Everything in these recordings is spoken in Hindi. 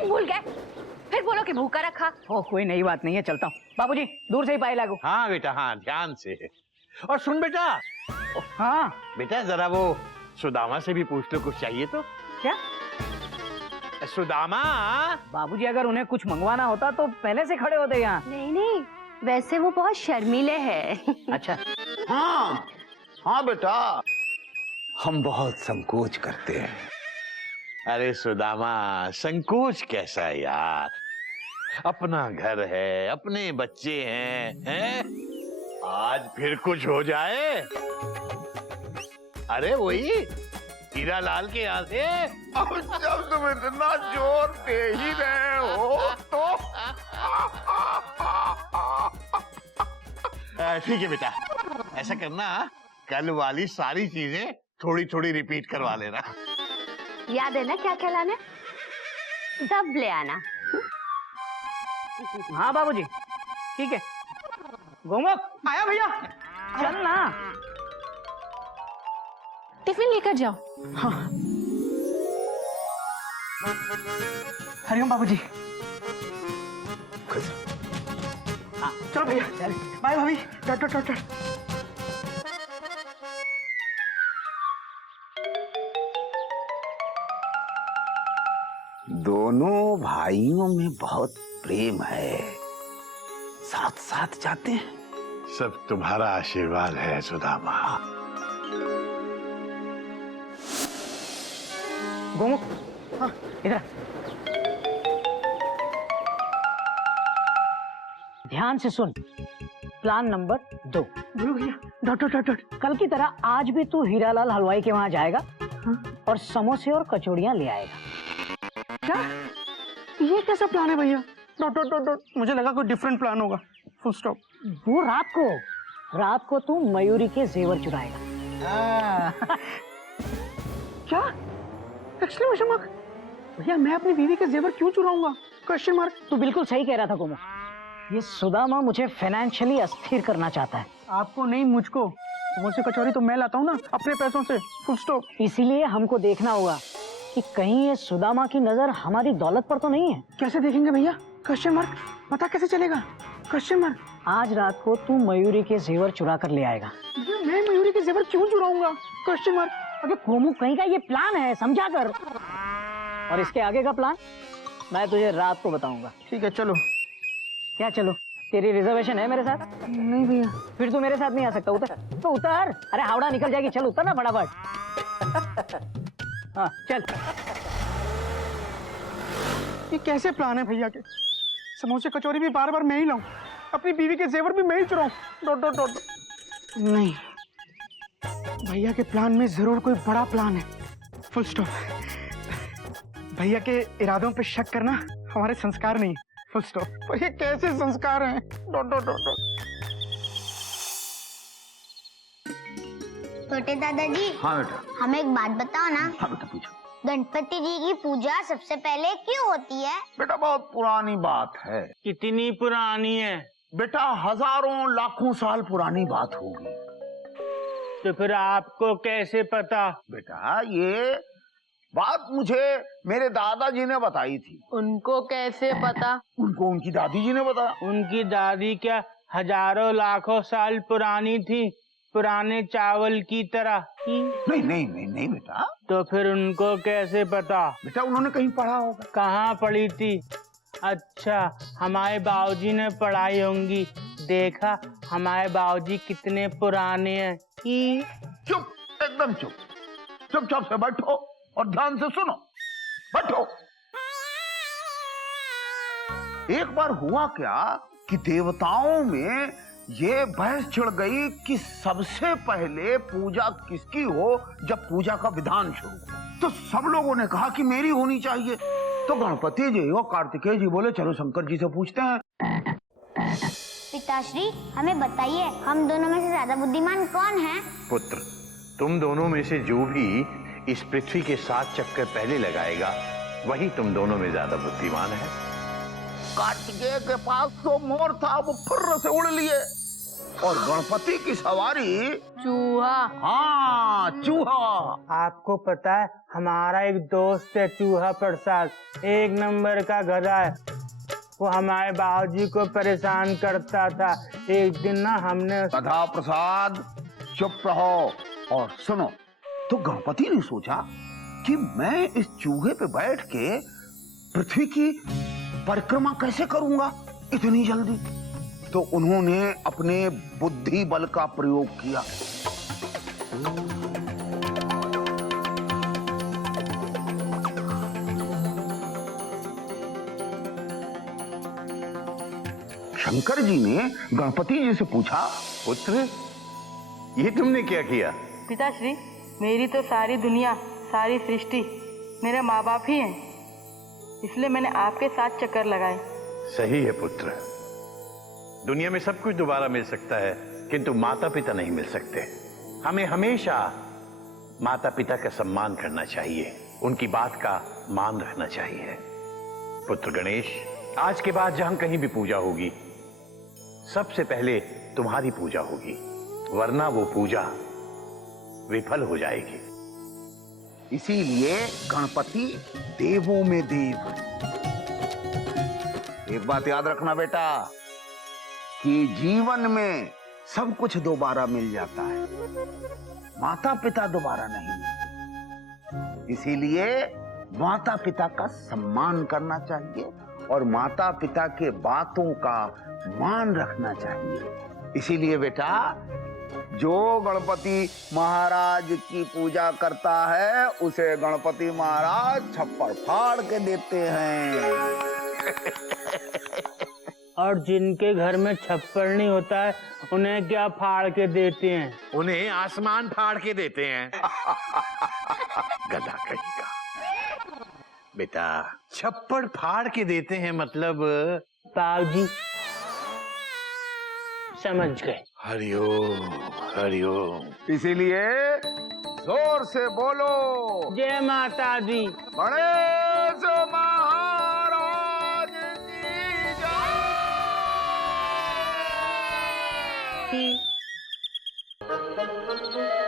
टाइमिंग भूल गए, फिर बोलो कि भूखा रखा। ओह कोई नई बात नहीं है, चलता हूँ। बाबूजी दूर से ही पाए लागू। हाँ बेटा, हाँ ध्यान से। और सुन बेटा, हाँ बेटा जरा वो सुदामा से भी पूछ लो, कुछ चाहिए तो। क्या सुदामा? बाबूजी अगर उन्हें कुछ मंगवाना होता तो पहले से खड़े होते यहाँ। नहीं नहीं, वैसे वो बहुत शर्मीले हैं। अच्छा हाँ हाँ बेटा, हम बहुत संकोच करते हैं। अरे सुदामा, संकोच कैसा है यार, अपना घर है, अपने बच्चे हैं? आज फिर कुछ हो जाए, अरे वही हीरा लाल के यहाँ से। अब जब तुम इतना जोर दे ही रहे हो तो ठीक है बेटा, ऐसा करना, कल वाली सारी चीजें थोड़ी थोड़ी रिपीट करवा लेना। याद है ना क्या क्या लाना, सब ले आना। हाँ बाबूजी ठीक है। गोमुख आया भैया, चल ना। टिफिन लेकर जाओ। हाँ। हरिओम बाबूजी। चलो भैया, चल बाय भाभी। टट। दोनों भाइयों में बहुत प्रेम है, साथ साथ जाते हैं। सब तुम्हारा आशीर्वाद है सुदामा। गोमुख हाँ इधर ध्यान से सुन। Plan number 2। बोलो भैया। डॉट। कल की तरह आज भी तू हीरालाल हलवाई के वहां जाएगा और समोसे और कचौड़ियां ले आएगा। क्या? ये कैसा प्लान है भैया? डॉट। मुझे लगा कोई डिफरेंट प्लान होगा। Full stop. वो रात को तू मयूरी के जेवर चुराएगा। क्या? Exclamation mark. भैया मैं अपनी बीवी के जेवर क्यों चुराऊंगा? Question mark. तू बिल्कुल सही कह रहा था गोमुख, ये सुदामा मुझे फाइनेंशियली अस्थिर करना चाहता है। आपको नहीं, मुझको। समोसे कचौड़ी तो मैं लाता हूँ ना अपने पैसों से। Full stop. इसीलिए हमको देखना होगा कि कहीं ये सुदामा की नजर हमारी दौलत पर तो नहीं है। कैसे देखेंगे भैया? Question mark. पता कैसे चलेगा? Question mark. आज रात को तू मयूरी के जेवर चुरा कर ले आएगा। मैं मयूरी के जेवर क्यों चुराऊंगा? Question mark. अबे गोमुख कहीं का ये प्लान है, समझा कर। और इसके आगे का प्लान मैं तुझे रात को बताऊंगा। ठीक है चलो। क्या चलो? तेरी रिजर्वेशन है मेरे साथ? नहीं भैया। फिर तू मेरे साथ नहीं आ सकता। उतर तो उतर। अरे हावड़ा निकल जाएगी, चल उतर ना फटाफट। हाँ चल। ये कैसे प्लान है भैया के? समोसे कचौरी भी बार बार मैं ही लाऊं, अपनी बीवी के जेवर भी मैं ही चुराऊं। डॉट। नहीं, भैया के प्लान में जरूर कोई बड़ा प्लान है। Full stop. भैया के इरादों पे शक करना हमारे संस्कार नहीं। Full stop. पर ये कैसे संस्कार हैं? डॉट। छोटे दादाजी। हाँ बेटा। हमें एक बात बताओ ना। हाँ बेटा पूछो। गणपति जी की पूजा सबसे पहले क्यों होती है? बेटा बहुत पुरानी बात है। कितनी पुरानी है? बेटा हजारों लाखों साल पुरानी बात होगी। तो फिर आपको कैसे पता? बेटा ये बात मुझे मेरे दादाजी ने बताई थी। उनको कैसे पता? उनको उनकी दादी जी ने बताया। उनकी दादी क्या हजारों लाखों साल पुरानी थी, पुराने चावल की तरह? नहीं बेटा। तो फिर उनको कैसे पता? बेटा उन्होंने कहीं पढ़ा होगा। कहाँ पढ़ी थी? अच्छा, हमारे बाबूजी ने पढ़ाई होंगी। देखा हमारे बाबूजी कितने पुराने हैं। चुप, एकदम चुप। चुपचाप से बैठो और ध्यान से सुनो। बैठो। एक बार हुआ क्या कि देवताओं में ये बहस छिड़ गई कि सबसे पहले पूजा किसकी हो जब पूजा का विधान शुरू हो। तो सब लोगों ने कहा कि मेरी होनी चाहिए। तो गणपति जी और कार्तिकेय जी बोले चलो शंकर जी से पूछते हैं। पिताश्री हमें बताइए, हम दोनों में से ज्यादा बुद्धिमान कौन है? पुत्र, तुम दोनों में से जो भी इस पृथ्वी के 7 चक्कर पहले लगाएगा वही तुम दोनों में ज्यादा बुद्धिमान है। कार्तिकेय के पास तो मोर था, वो फुर्र से उड़ लिए। और गणपति की सवारी चूहा। हाँ, चूहा। आपको पता है हमारा एक दोस्त है चूहा प्रसाद, एक नंबर का गधा है। वो हमारे बाबूजी को परेशान करता था। एक दिन ना हमने गधा प्रसाद चुप रहो और सुनो। तो गणपति ने सोचा कि मैं इस चूहे पे बैठ के पृथ्वी की परिक्रमा कैसे करूंगा इतनी जल्दी। तो उन्होंने अपने बुद्धि बल का प्रयोग किया। शंकर जी ने गणपति जी से पूछा, पुत्र, ये तुमने क्या किया? पिताश्री, मेरी तो सारी दुनिया, सारी सृष्टि मेरे माँ बाप ही हैं, इसलिए मैंने आपके साथ चक्कर लगाए। सही है पुत्र, दुनिया में सब कुछ दोबारा मिल सकता है, किंतु माता पिता नहीं मिल सकते। हमें हमेशा माता पिता का सम्मान करना चाहिए, उनकी बात का मान रखना चाहिए। पुत्र गणेश, आज के बाद जहां कहीं भी पूजा होगी, सबसे पहले तुम्हारी पूजा होगी, वरना वो पूजा विफल हो जाएगी। इसीलिए गणपति देवों में देव। एक बात याद रखना बेटा कि जीवन में सब कुछ दोबारा मिल जाता है, माता पिता दोबारा नहीं। इसीलिए माता पिता का सम्मान करना चाहिए और माता पिता के बातों का मान रखना चाहिए। इसीलिए बेटा, जो गणपति महाराज की पूजा करता है उसे गणपति महाराज छप्पर फाड़ के देते हैं। और जिनके घर में छप्पर नहीं होता है उन्हें क्या फाड़ के देते हैं? उन्हें आसमान फाड़ के देते हैं। गधा कहीं का। बेटा, छप्पड़ फाड़ के देते हैं मतलब? बाबूजी समझ गए। हरिओम हरिओम। इसीलिए जोर से बोलो, जय माता दी। गणेश महाराज की जय।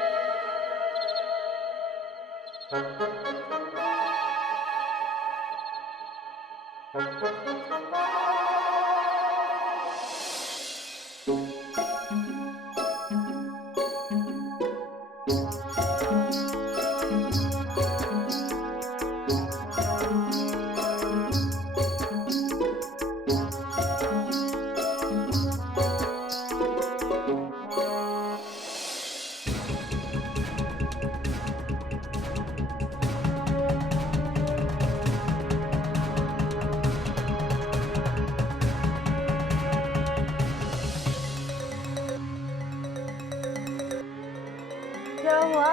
क्या हुआ?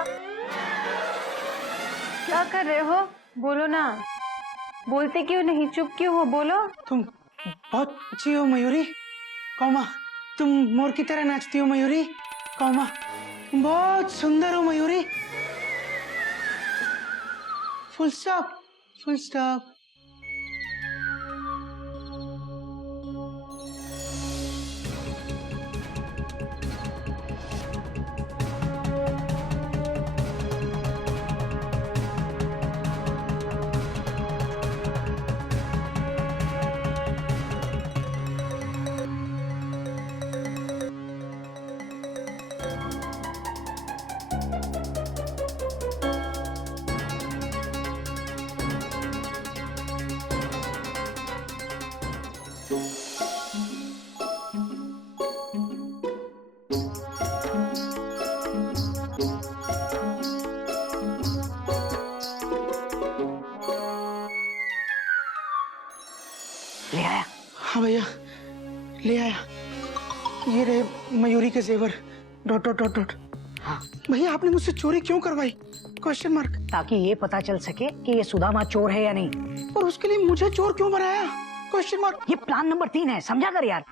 क्या कर रहे हो? बोलो ना, बोलते क्यों नहीं? चुप क्यों हो? बोलो। तुम बहुत अच्छी हो मयूरी। कौमा, तुम मोर की तरह नाचती हो मयूरी। कौमा, तुम बहुत सुंदर हो Mayuri. Full stop, full stop. ले आया? हाँ भैया, ले आया। ये रहे मयूरी के जेवर। Dot dot dot dot. हाँ भैया, आपने मुझसे चोरी क्यों करवाई? Question mark. ताकि ये पता चल सके कि ये सुदामा चोर है या नहीं। और उसके लिए मुझे चोर क्यों बनाया? Question mark. ये प्लान नंबर 3 है, समझा कर यार।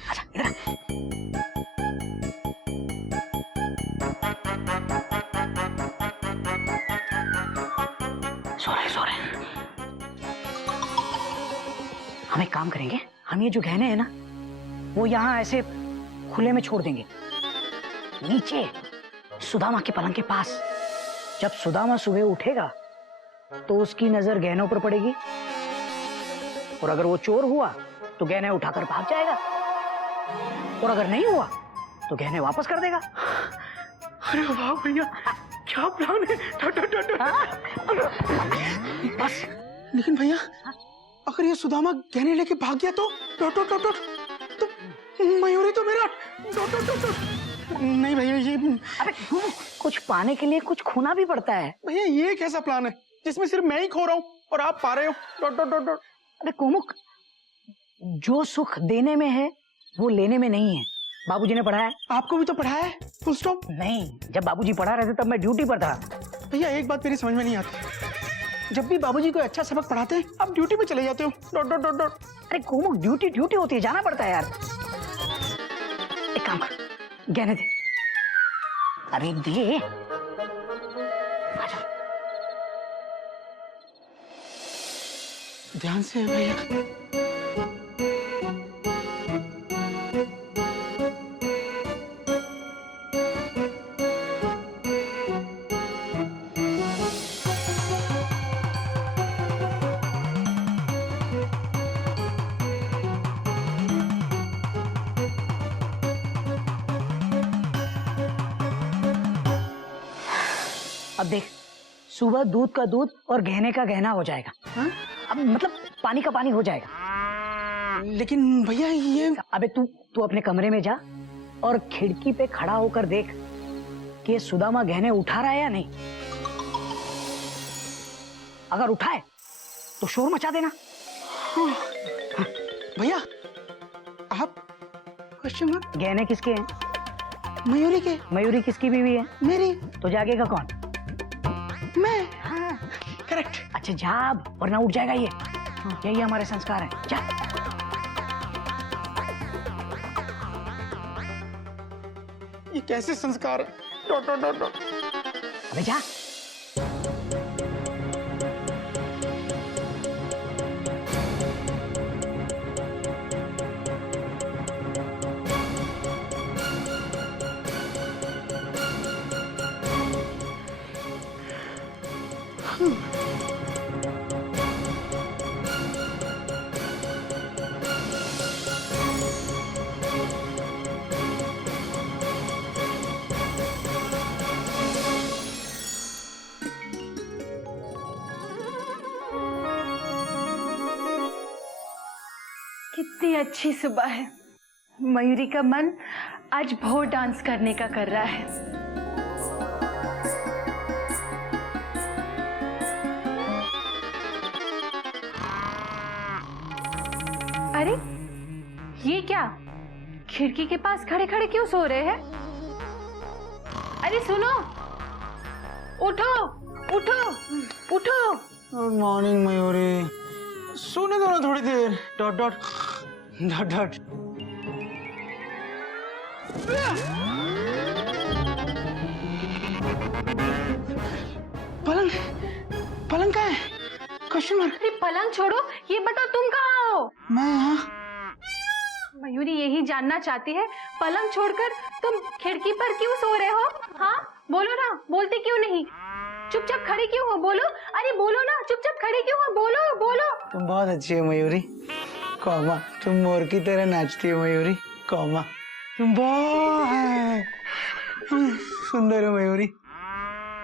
अच्छा, इधर। सो रहे। हम एक काम करेंगे, हम ये जो गहने हैं ना, वो यहाँ ऐसे खुले में छोड़ देंगे, नीचे सुदामा के पलंग के पास। जब सुदामा सुबह उठेगा तो उसकी नजर गहनों पर पड़ेगी, और अगर वो चोर हुआ तो गहने उठाकर भाग जाएगा, और अगर नहीं हुआ तो गहने वापस कर देगा। अरे वाह भैया, क्या प्लान है। बस। लेकिन भैया, अगर ये सुदामा गहने लेके भाग गया तो मयूरी तो मेरा नहीं भैया। ये अबे कुछ पाने के लिए कुछ खोना भी पड़ता है। भैया, ये कैसा प्लान है जिसमें सिर्फ मैं ही खो रहा हूँ और आप पा रहे हो। अबे कोमुक, जो सुख देने में है वो लेने में नहीं है। बाबूजी ने पढ़ाया। आपको भी तो पढ़ाया है, फुल स्टॉप। नहीं, जब बाबूजी पढ़ा रहे थे तब मैं ड्यूटी पर था। भैया, एक बात मेरी समझ में नहीं आती, जब भी बाबूजी कोई अच्छा सबक पढ़ाते हैं आप ड्यूटी पे चले जाते हो। अरे कोमुक, ड्यूटी होती है, जाना पड़ता है यार। एक काम कर, गहने दे। अरे दे। आजा। ध्यान से है भैया। अब देख, सुबह दूध का दूध और गहने का गहना हो जाएगा। हाँ? अब मतलब पानी का पानी हो जाएगा। लेकिन भैया ये अबे तू अपने कमरे में जा और खिड़की पे खड़ा होकर देख कि ये सुदामा गहने उठा रहा है या नहीं। अगर उठाए तो शोर मचा देना। भैया, आप क्वेश्चन मार्क। गहने किसके हैं? मयूरी के। मयूरी किसकी बीवी है? मेरी। तो जागेगा कौन? मैं। हाँ। करेक्ट। अच्छा जा, वरना उठ जाएगा ये। यही हमारे संस्कार हैं। जा। ये कैसे संस्कार है? अबे जा। कितनी अच्छी सुबह है। मयूरी का मन आज भोर डांस करने का कर रहा है। अरे ये क्या, खिड़की के पास खड़े खड़े क्यों सो रहे हैं? अरे सुनो, उठो उठो उठो। गुड मॉर्निंग मयूरी, सोने दो ना थोड़ी देर। पलंग कहाँ है? Question mark. अरे पलंग छोड़ो, ये बताओ तुम कहाँ हो? मैं यहाँ। मयूरी यही जानना चाहती है, पलंग छोड़कर तुम खिड़की पर क्यों सो रहे हो? हाँ बोलो ना, बोलते क्यों नहीं? चुपचाप खड़ी क्यों हो? बोलो। अरे बोलो ना, चुपचाप खड़ी क्यों हो? बोलो बोलो। तुम बहुत अच्छी है मयूरी, कौमा तुम मोर की तरह नाचती हो मयूरी, कौमा तुम बहुत सुंदर हो मयूरी।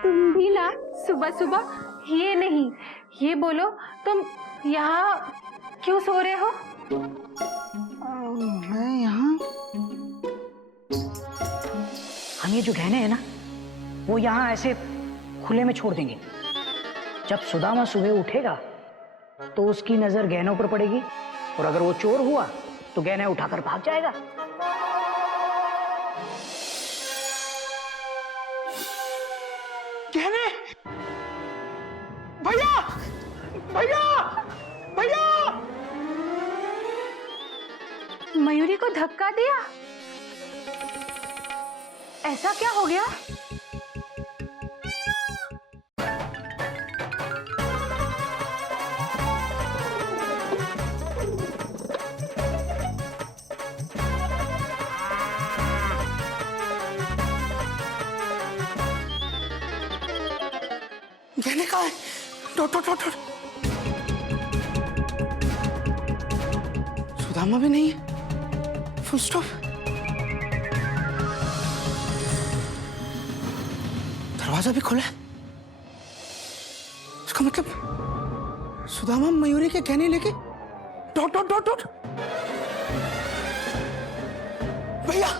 तुम भी ना सुबह सुबह ये नहीं, ये बोलो, तुम यहाँ क्यों सो रहे हो? मैं यहाँ। हम ये जो गहने हैं ना, वो यहाँ ऐसे खुले में छोड़ देंगे। जब सुदामा सुबह उठेगा तो उसकी नजर गहनों पर पड़ेगी, और अगर वो चोर हुआ तो गहने उठाकर भाग जाएगा। गहने। भैया भैया भैया। मयूरी को धक्का दिया? ऐसा क्या हो गया? Dot dot dot dot. Sudama भी नहीं है। Full stop. दरवाजा भी खुला है। इसका मतलब सुदामा मयूरी के गहने लेके डॉट डॉट डॉट डॉट। भैया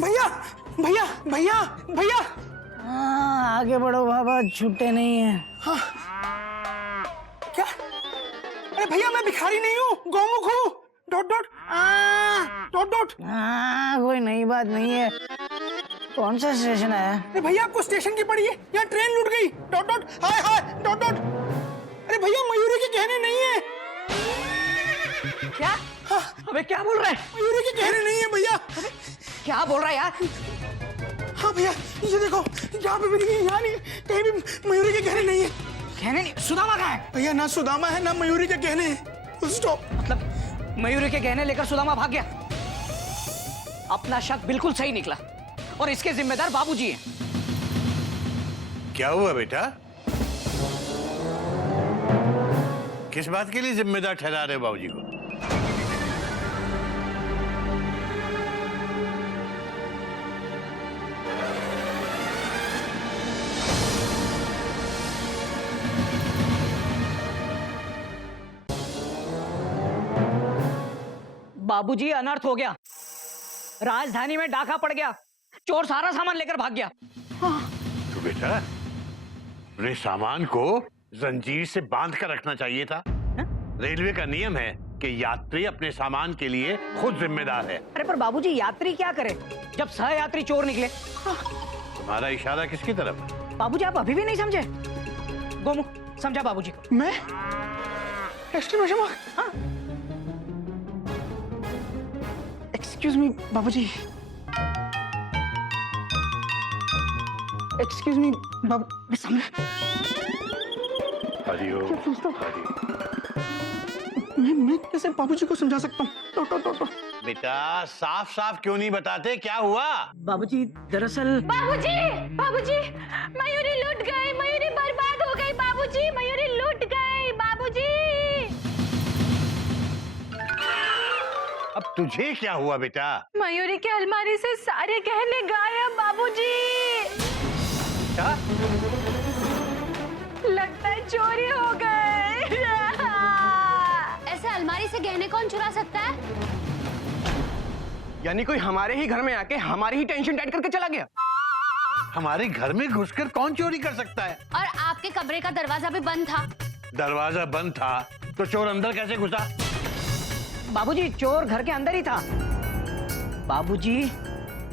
भैया भैया भैया भैया। हाँ, आगे बढ़ो बाबा, छूटे नहीं है। हाँ क्या? अरे भैया मैं भिखारी नहीं हूँ, गौमुख हूँ। Dot dot dot dot. हाँ, कोई नई बात नहीं है। कौन सा स्टेशन है? अरे भैया आपको स्टेशन की पड़ी है, यहाँ ट्रेन लूट गई। डॉट डॉट हाय हाय डॉट डॉट। अरे भैया मयूरी के गहने नहीं है। क्या? हाँ, अबे क्या बोल रहा है? मयूरी के गहने नहीं है भैया। क्या बोल रहा है यार? हाँ भैया ये देखो, यहाँ पे भी नहीं है, यहाँ नहीं, कहीं भी मयूरी के गहने नहीं है। गहने नहीं? सुदामा कहाँ है? भैया ना सुदामा है ना मयूरी के गहने हैं। Full stop. मतलब मयूरी के गहने लेकर सुदामा भाग गया? अपना शक बिल्कुल सही निकला और इसके जिम्मेदार बाबूजी हैं। क्या हुआ बेटा? किस बात के लिए जिम्मेदार ठहरा रहे हो बाबूजी को? बाबूजी अनर्थ हो गया। राजधानी में डाका पड़ गया, चोर सारा सामान लेकर भाग गया। तो बेटा अपने सामान को जंजीर से बांध कर रखना चाहिए था। रेलवे का नियम है कि यात्री अपने सामान के लिए खुद जिम्मेदार है। अरे पर बाबूजी यात्री क्या करे जब सहयात्री चोर निकले? तुम्हारा इशारा किसकी तरफ? बाबूजी आप अभी भी नहीं समझे? गोमुख समझा बाबूजी को। मैं एक्सक्लेमेशन मार्क। हाँ? एक्सक्यूज मी बाबूजी। एक्सक्यूज मी बाबू। समझ हरिओम मैं कैसे बाबूजी को समझा सकता हूँ? बेटा साफ साफ क्यों नहीं बताते क्या हुआ? बाबूजी दरअसल बाबूजी, बाबूजी, मयूरी लूट गई, मयूरी बर्बाद हो गई। बाबूजी मयूरी लूट गई। बाबूजी अब तुझे क्या हुआ बेटा? मयूरी के अलमारी से सारे गहने गायब। बाबूजी क्या? लगता है चोरी हो गए। ऐसे अलमारी से गहने कौन चुरा सकता है? यानी कोई हमारे ही घर में आके हमारी ही टेंशन टाइट करके चला गया। हमारे घर में घुसकर कौन चोरी कर सकता है? और आपके कमरे का दरवाजा भी बंद था। दरवाजा बंद था तो चोर अंदर कैसे घुसा? बाबूजी चोर घर के अंदर ही था। बाबूजी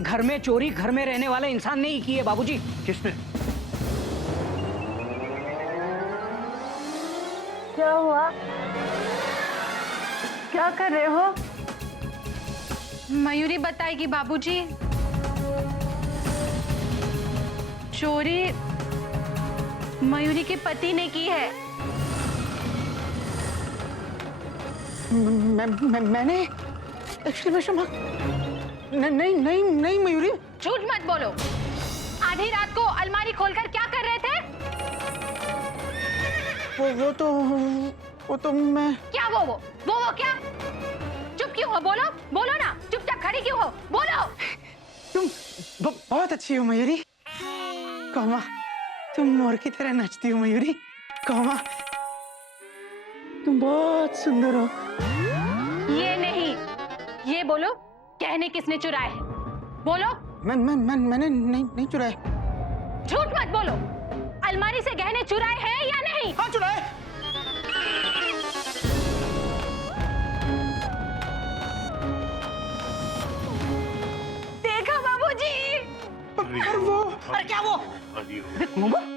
घर में चोरी घर में रहने वाले इंसान ने ही की है। बाबूजी किसने? क्या हुआ? क्या कर रहे हो? मयूरी बताएगी बाबूजी। चोरी मयूरी के पति ने की है। मैंने एक्सक्लेमेशन मार्क। नहीं नहीं नहीं मयूरी। झूठ मत बोलो। आधी रात को अलमारी खोलकर क्या कर रहे थे? वो तो मैं। क्या वो क्या? चुप क्यों हो? बोलो बोलो ना, चुपचाप खड़ी क्यों हो? बोलो। तुम बहुत अच्छी हो मयूरी। कौमा तुम मोर की तरह नाचती हो मयूरी। कौमा तुम बहुत सुंदर हो। ये नहीं, ये बोलो गहने किसने चुराए हैं? बोलो। मैंने नहीं चुराए। झूठ मत बोलो। अलमारी से गहने चुराए हैं या नहीं? हाँ चुराए। देखा बाबूजी? अरे क्या वो?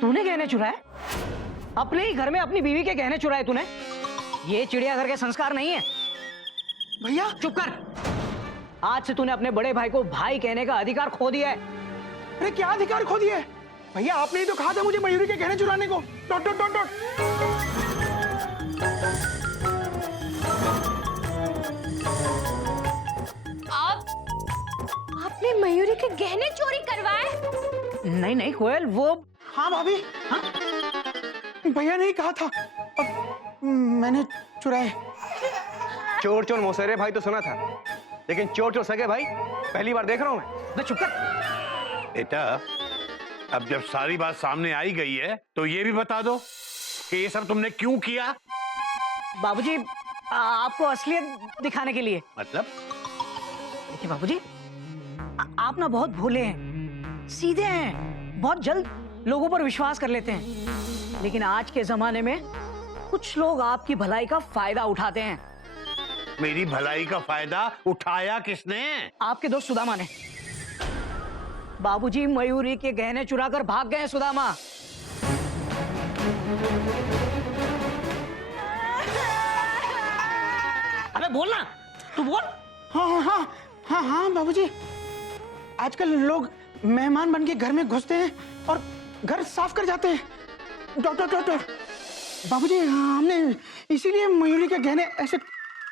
तूने गहने चुराए? अपने ही घर में अपनी बीवी के गहने चुराए तूने? ये चिड़ियाघर के संस्कार नहीं है। भैया चुप कर। आज से तूने अपने बड़े भाई को भाई कहने का अधिकार खो दिया है। अरे क्या अधिकार खो दिया है? भैया आपने ही तो कहा था मुझे मयूरी के गहने चुराने को। Dot dot dot dot. आपने मयूरी के गहने चोरी करवाए? नहीं नहीं कोयल वो। हाँ भाभी। हाँ? भैया ने ही कहा था, अब मैंने चुराए। चोर चोर मौसेरे भाई तो सुना था, लेकिन चोर चोर सगे भाई पहली बार देख रहा हूं मैं। चुप कर। बेटा, अब जब सारी बात सामने आई गई है तो ये भी बता दो कि ये सब तुमने क्यों किया। बाबूजी, आपको असलियत दिखाने के लिए। मतलब? देखिए बाबूजी, आप ना बहुत भोले हैं, सीधे हैं, बहुत जल्द लोगों पर विश्वास कर लेते हैं। लेकिन आज के जमाने में कुछ लोग आपकी भलाई का फायदा उठाते हैं। मेरी भलाई का फायदा उठाया किसने? आपके दोस्त सुदामा ने। बाबूजी, मयूरी के गहने चुराकर भाग गए हैं सुदामा। अबे बोलना, तू बोल। हाँ बाबूजी, आजकल लोग मेहमान बन के घर में घुसते हैं और घर साफ कर जाते हैं। डॉक्टर बाबूजी, हमने इसीलिए मयूरी के गहने ऐसे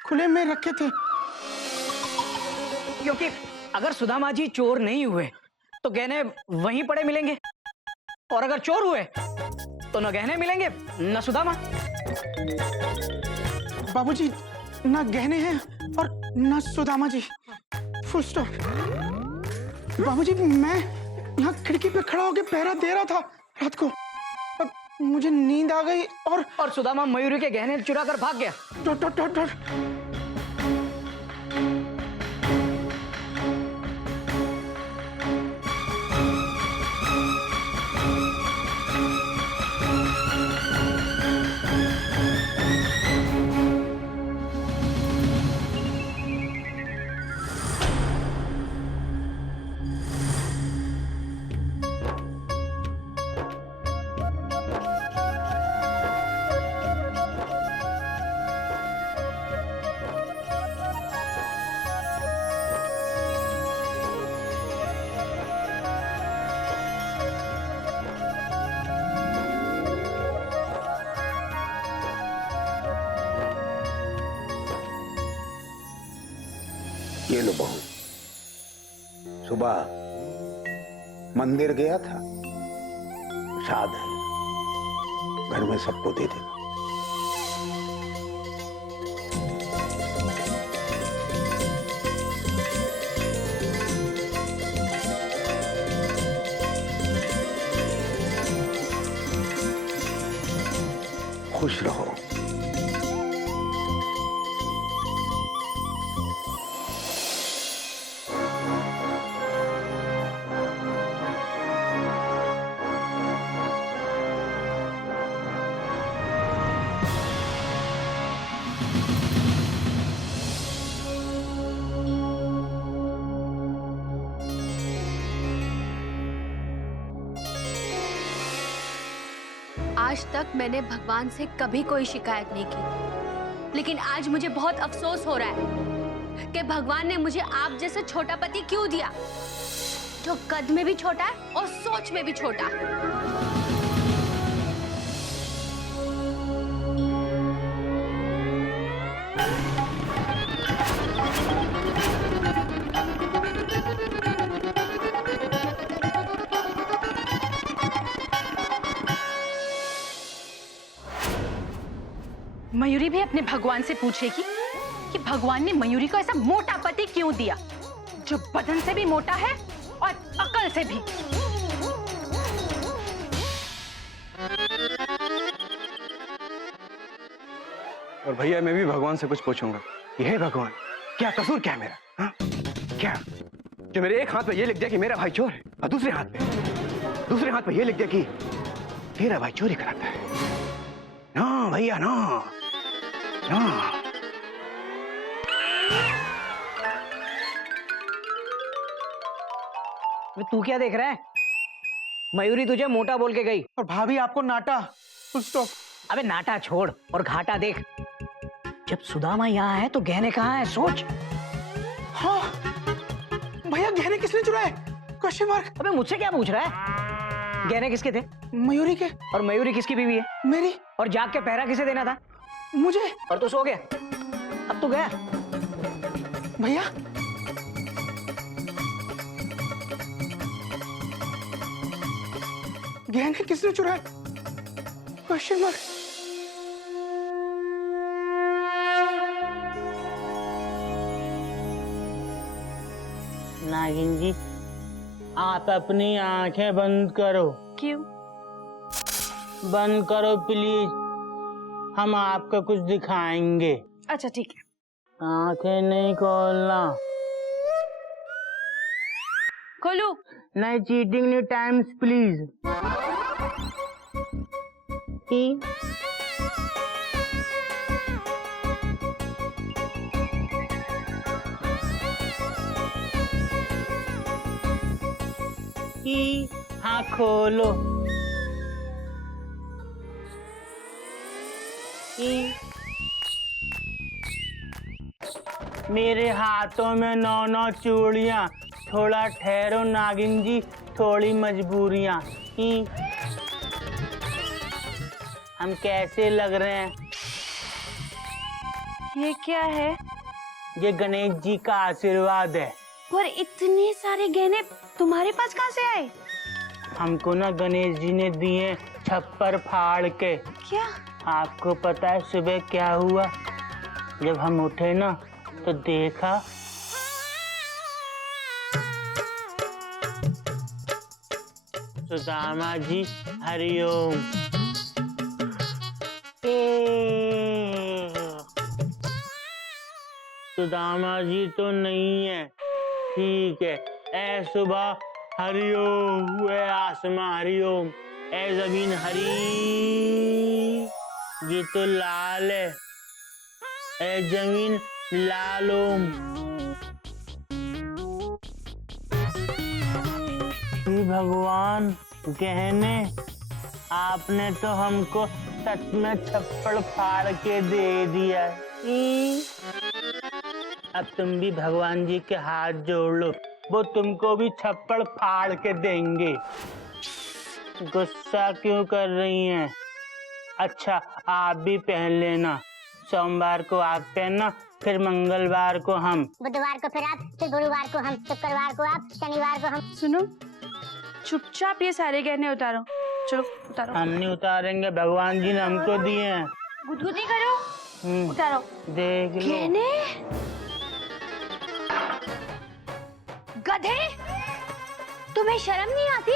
खुले में रखे थे। क्योंकि अगर सुदामा जी चोर नहीं हुए तो गहने वहीं पड़े मिलेंगे, और अगर चोर हुए तो न गहने मिलेंगे न सुदामा। बाबूजी, ना गहने हैं और ना सुदामा जी, फुल स्टॉप। बाबूजी, मैं यहाँ खिड़की पे खड़ा होकर पहरा दे रहा था रात को, और मुझे नींद आ गई और सुदामा मयूरी के गहने चुरा कर भाग गया। डॉक्टर ये लो बहू, सुबह मंदिर गया था, प्रसाद है, घर में सबको दे देना। खुश रहो। आज तक मैंने भगवान से कभी कोई शिकायत नहीं की, लेकिन आज मुझे बहुत अफसोस हो रहा है कि भगवान ने मुझे आप जैसा छोटा पति क्यों दिया, जो कद में भी छोटा है और सोच में भी छोटा। मयूरी भी अपने भगवान से पूछेगी कि भगवान ने मयूरी को ऐसा मोटा पति क्यों दिया, जो बदन से भी मोटा है और अकल से भी। और भैया, मैं भी भगवान से कुछ पूछूंगा। ये भगवान, क्या कसूर क्या है मेरा? हाँ? क्या जो मेरे एक हाथ पे ये लिख दिया कि मेरा भाई चोर है, और दूसरे हाथ पे ये लिख दिया कि तेरा भाई चोरी कराता है? ना भैया, ना ना। तू क्या देख रहा है? मयूरी तुझे मोटा बोल के गई, और भाभी आपको नाटा। Full stop. अबे नाटा छोड़ और घाटा देख। जब सुदामा यहाँ है तो गहने कहाँ है, सोच। हाँ भैया, गहने किसने चुराए? Question mark. अबे मुझसे क्या पूछ रहा है? गहने किसके थे? मयूरी के। और मयूरी किसकी बीवी है? मेरी। और जाग के पहरा किसे देना था? मुझे। और तू सो गया, अब तू गया। भैया, गहने किसने चुराए? Question mark. नागिन जी, आप अपनी आंखें बंद करो। क्यों? बंद करो प्लीज, हम आपको कुछ दिखाएंगे। अच्छा ठीक है। आंखें नहीं खोलना। खोलू? नहीं, चीटिंग नहीं, टाइम्स प्लीज। हाँ खोलो। मेरे हाथों में 9 चूड़ियाँ। थोड़ा ठहरो नागिन जी, थोड़ी मजबूरियाँ। हम कैसे लग रहे हैं? ये क्या है? ये गणेश जी का आशीर्वाद है। और इतने सारे गहने तुम्हारे पास कहाँ से आए? हमको ना गणेश जी ने दिए छप्पर फाड़ के। क्या? आपको पता है सुबह क्या हुआ? जब हम उठे ना तो देखा सुदामा जी हरिओम। सुदामा जी तो नहीं है, ठीक है। ए सुबह हरिओम, ए आसमां हरिओम, ए जमीन हरी, ये तो लाल है। ए जमीन लालोम। हे भगवान, गहने आपने तो हमको सच में छप्पड़ फाड़ के दे दिया। अब तुम भी भगवान जी के हाथ जोड़ लो, वो तुमको भी छप्पड़ फाड़ के देंगे। गुस्सा क्यों कर रही हैं? अच्छा, आप भी पहन लेना। सोमवार को आप पहनना, फिर मंगलवार को हम, बुधवार को फिर आप, फिर गुरुवार को हम, शुक्रवार को आप, शनिवार को हम। सुनो, चुपचाप ये सारे गहने उतारो। चलो उतारो। हम नहीं उतारेंगे, भगवान जी ने हमको दिए हैं। गुदगुदी करो, उतारो। देख लो। गहने? गधे, तुम्हें शर्म नहीं आती?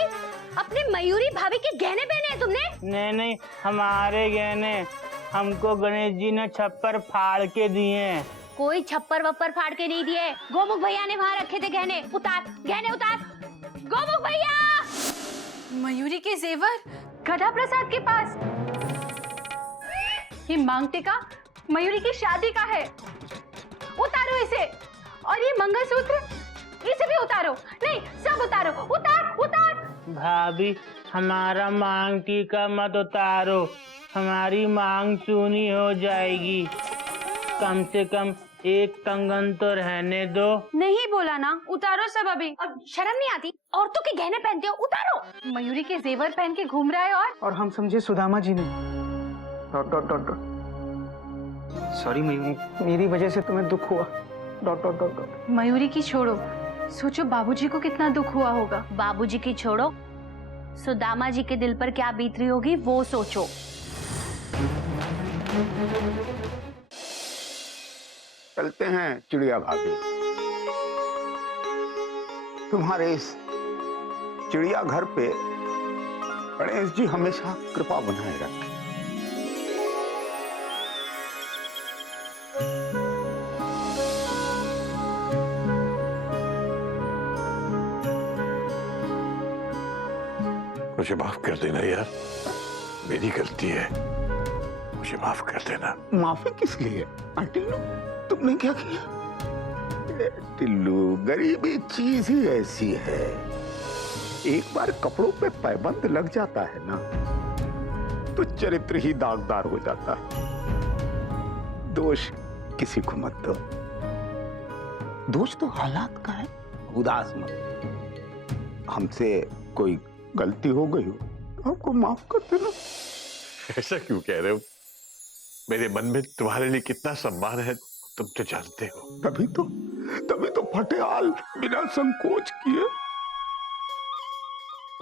अपनी मयूरी भाभी के गहने पहने हैं तुमने? नहीं नहीं, हमारे गहने हमको गणेश जी ने छप्पर फाड़ के दिए हैं। कोई छप्पर वप्पर फाड़ के नहीं दिए। गोमुख भैया ने वहाँ रखे थे गहने। उतार गहने, उतार। गोमुख भैया! मयूरी के जेवर गधा प्रसाद के पास। ये मांग टिका मयूरी की शादी का है। उतारो इसे। और ये मंगलसूत्र, इसे भी उतारो। नहीं, सब उतारो। उतार उतार। भाभी, हमारा मांग टीका मत उतारो, हमारी मांग चूनी हो जाएगी। कम से कम एक कंगन तो रहने दो। नहीं बोला ना, उतारो सब अभी। और शर्म नहीं आती? औरतों के गहने पहनते हो, उतारो। मयूरी के जेवर पहन के घूम रहा है। और हम समझे सुदामा जी ने। Dot dot dot dot. Sorry Mayuri, मेरी वजह से तुम्हें दुख हुआ। Dot dot dot dot. Mayuri की छोड़ो, सोचो बाबूजी को कितना दुख हुआ होगा। बाबूजी की छोड़ो, सुदामा जी के दिल पर क्या बीत रही होगी वो सोचो। चलते हैं चिड़िया भाभी, तुम्हारे इस चिड़िया घर पे गणेश जी हमेशा कृपा बनाए रखें। मुझे माफ कर देना यार, मेरी गलती है, मुझे माफ कर देना। माफी किस लिए? टिल्लू, तुमने क्या किया? टिल्लू, गरीबी चीज ही ऐसी है, एक बार कपड़ों पे पैबंद लग जाता है ना तो चरित्र ही दागदार हो जाता है। दोष किसी को मत दो, दोष तो हालात का है, उदास मत। हमसे कोई गलती हो गई हो तो हमको माफ कर देना। ऐसा क्यों कह रहे हो? मेरे मन में तुम्हारे लिए कितना सम्मान है तुम तो जानते हो। तभी तो फटेहाल बिना संकोच किए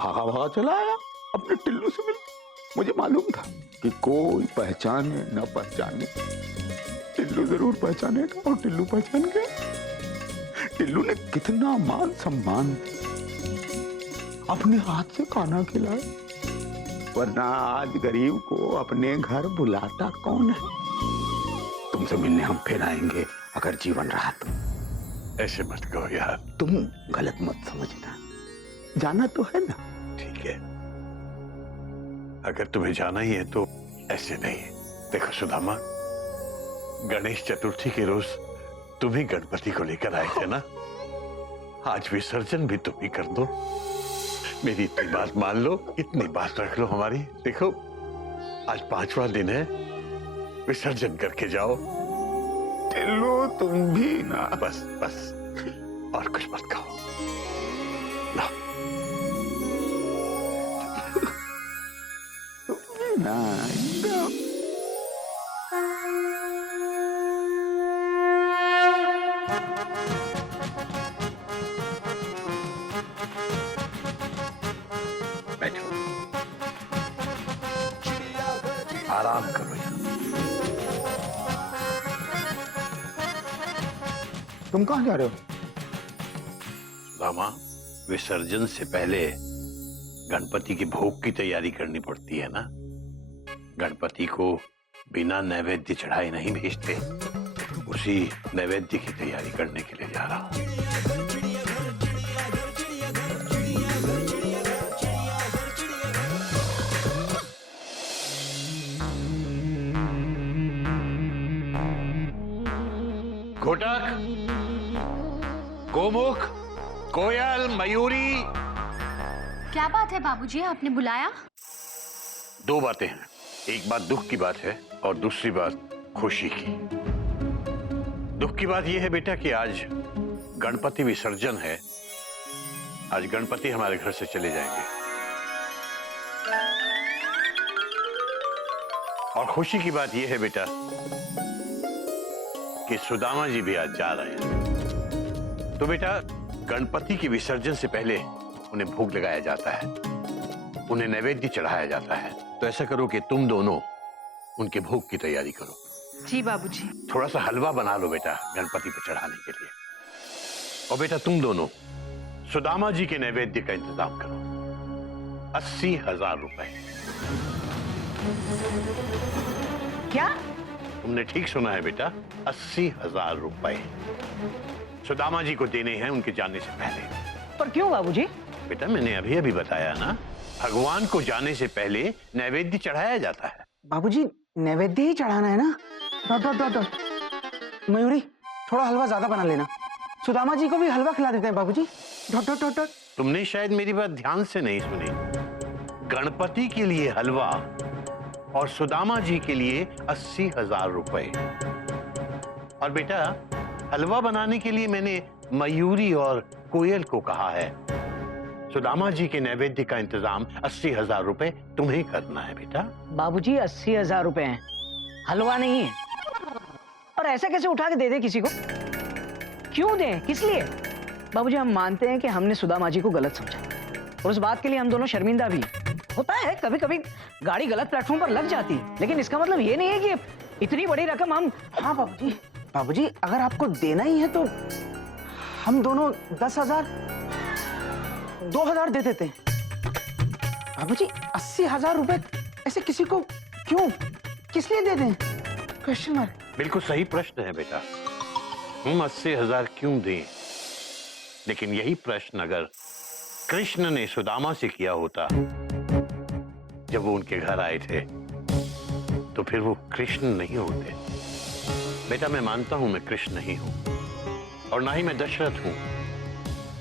भागा भागा चला आया अपने टिल्लू से मिल। मुझे मालूम था कि कोई पहचाने न पहचाने, टिल्लू जरूर पहचानेगा। और टिल्लू पहचान गया। टिल्लू ने कितना मान सम्मान अपने हाथ से खाना खिलाया, वरना आज गरीब को अपने घर बुलाता कौन है। तुमसे मिलने हम फिर आएंगे अगर जीवन रहा तो। ऐसे मत कहो यार। तुम गलत मत समझना, जाना तो है ना। ठीक है, अगर तुम्हें जाना ही है तो ऐसे नहीं। देखो सुदामा, गणेश चतुर्थी के रोज तुम ही गणपति को लेकर आए थे ना, आज विसर्जन भी तुम ही कर दो। मेरी इतनी बात मान लो, इतनी बात रख लो हमारी। देखो आज 5वां दिन है, विसर्जन करके जाओ। टिल्लू तुम भी ना। बस बस, और कुछ मत कहो। ला। ना एकदम। बैठो, आराम करो यार। तुम कहाँ जा रहे हो? रामा, विसर्जन से पहले गणपति के भोग की तैयारी करनी पड़ती है ना। गणपति को बिना नैवेद्य चढ़ाए नहीं भेजते। उसी नैवेद्य की तैयारी करने के लिए जा रहा हूं। घोटक, गोमुख, कोयल, मयूरी। क्या बात है बाबूजी, आपने बुलाया? 2 बातें हैं। एक बात दुख की बात है और दूसरी बात खुशी की। दुख की बात यह है बेटा कि आज गणपति विसर्जन है। आज गणपति हमारे घर से चले जाएंगे। और खुशी की बात यह है बेटा कि सुदामा जी भी आज जा रहे हैं। तो बेटा, गणपति के विसर्जन से पहले उन्हें भोग लगाया जाता है, उन्हें नैवेद्य चढ़ाया जाता है। तो ऐसा करो कि तुम दोनों उनके भोग की तैयारी करो। जी बाबूजी। थोड़ा सा हलवा बना लो बेटा गणपति पे चढ़ाने के लिए। और बेटा तुम दोनों सुदामा जी के नैवेद्य का इंतजाम करो। 80,000 रुपए। क्या? तुमने ठीक सुना है बेटा, 80,000 रुपए सुदामा जी को देने हैं उनके जाने से पहले। पर क्यों बाबूजी? बेटा मैंने अभी अभी बताया ना, भगवान को जाने से पहले नैवेद्य चढ़ाया जाता है। बाबूजी नैवेद्य ही चढ़ाना है ना। डॉट मयूरी, थोड़ा हलवा ज्यादा बना लेना। सुदामा जी को भी हलवा खिला देते हैं बाबूजी। डॉट तुमने शायद मेरी बात ध्यान से नहीं सुनी। गणपति के लिए हलवा और सुदामा जी के लिए 80,000 रुपए। और बेटा हलवा बनाने के लिए मैंने मयूरी और कोयल को कहा है। सुदामा जी के नैवेद्य का इंतजाम 80,000 रुपए तुम्हें करना है बेटा। बाबूजी 80,000 रुपए हैं, हलवा नहीं है। और ऐसा कैसे उठा के दे दे किसी को? क्यों दें, किस लिए? बाबूजी हम मानते हैं कि हमने सुदामा जी को गलत समझा और उस बात के लिए हम दोनों शर्मिंदा भी होता है। कभी कभी गाड़ी गलत प्लेटफॉर्म पर लग जाती है, लेकिन इसका मतलब ये नहीं है कि इतनी बड़ी रकम हम। हाँ बाबूजी अगर आपको देना ही है तो हम दोनों 10,000 2,000 दे देते हैं। बाबूजी 80,000 रुपए ऐसे किसी को क्यों, किस लिए दे दें? Question mark. बिल्कुल सही प्रश्न है बेटा, हम 80,000 क्यों दें? लेकिन यही प्रश्न अगर कृष्ण ने सुदामा से किया होता जब वो उनके घर आए थे, तो फिर वो कृष्ण नहीं होते। बेटा मैं मानता हूं मैं कृष्ण नहीं हूं, और ना ही मैं दशरथ हूं,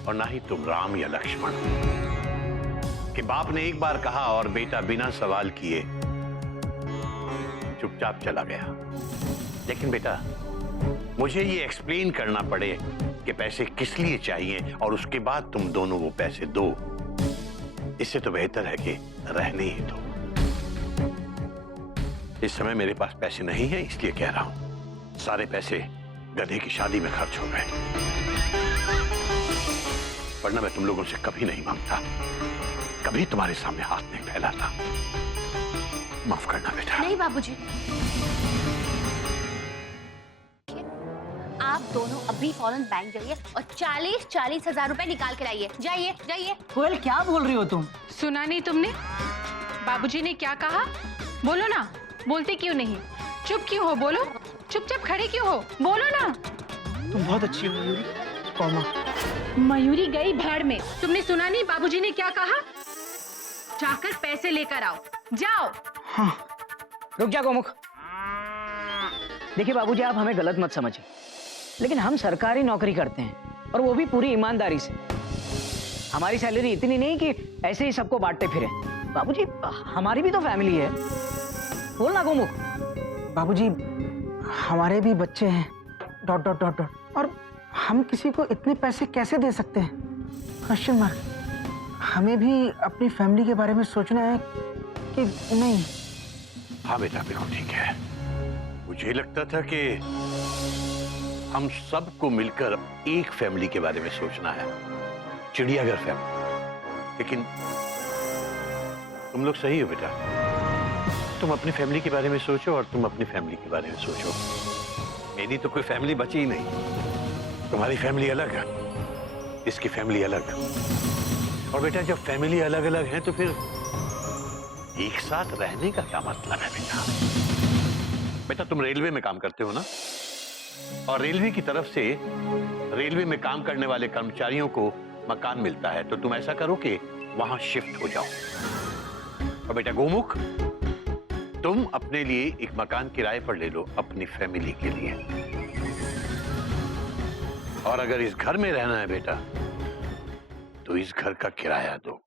और ना ही तुम राम या लक्ष्मण कि बाप ने एक बार कहा और बेटा बिना सवाल किए चुपचाप चला गया। लेकिन बेटा मुझे ये एक्सप्लेन करना पड़े कि पैसे किस लिए चाहिए और उसके बाद तुम दोनों वो पैसे दो, इससे तो बेहतर है कि रहने ही दो। इस समय मेरे पास पैसे नहीं है, इसलिए कह रहा हूं। सारे पैसे गधे की शादी में खर्च हो गए, वरना मैं तुम लोगों से कभी नहीं मांगता, कभी तुम्हारे सामने हाथ नहीं फैलाता। माफ करना बेटा। नहीं बाबूजी, आप दोनों अभी फौरन बैंक जाइए और 40-40 हजार रुपए निकाल कर आइए। जाइए जाइए। कोयल क्या बोल रही हो तुम? सुना नहीं तुमने? बाबूजी ने क्या कहा? बोलो ना, बोलते क्यों नहीं? चुप क्यों हो? बोलो। चुपचाप खड़े क्यों हो? बोलो ना। तुम बहुत अच्छी हो मयूरी। कौमा। मयूरी गई भाड़ में। तुमने सुना नहीं बाबूजी ने क्या कहा? जाकर पैसे लेकर आओ, जाओ। हाँ। रुक जा गोमुख। देखिए बाबूजी, आप हमें गलत मत समझिए, लेकिन हम सरकारी नौकरी करते हैं और वो भी पूरी ईमानदारी से। हमारी सैलरी इतनी नहीं कि ऐसे ही सबको बांटते फिरे। बाबूजी, हमारी भी तो फैमिली है। बोल ना गोमुख। बाबूजी, हमारे भी बच्चे हैं। ... और हम किसी को इतने पैसे कैसे दे सकते हैं? Question mark. हमें भी अपनी फैमिली के बारे में सोचना है कि नहीं? हाँ बेटा, बिल्कुल ठीक है। मुझे लगता था कि हम सबको मिलकर एक फैमिली के बारे में सोचना है, चिड़ियाघर फैमिली। लेकिन तुम लोग सही हो बेटा। तुम अपनी फैमिली के बारे में सोचो और तुम अपनी फैमिली के बारे में सोचो। मेरी तो कोई फैमिली बची ही नहीं। तुम्हारी फैमिली अलग है, इसकी फैमिली अलग। और बेटा, जब फैमिली अलग अलग है तो फिर एक साथ रहने का क्या मतलब है बेटा? बेटा, तुम रेलवे में काम करते हो ना, और रेलवे की तरफ से रेलवे में काम करने वाले कर्मचारियों को मकान मिलता है, तो तुम ऐसा करो कि वहां शिफ्ट हो जाओ। और बेटा गोमुख, तुम अपने लिए एक मकान किराए पर ले लो अपनी फैमिली के लिए। और अगर इस घर में रहना है बेटा, तो इस घर का किराया दो।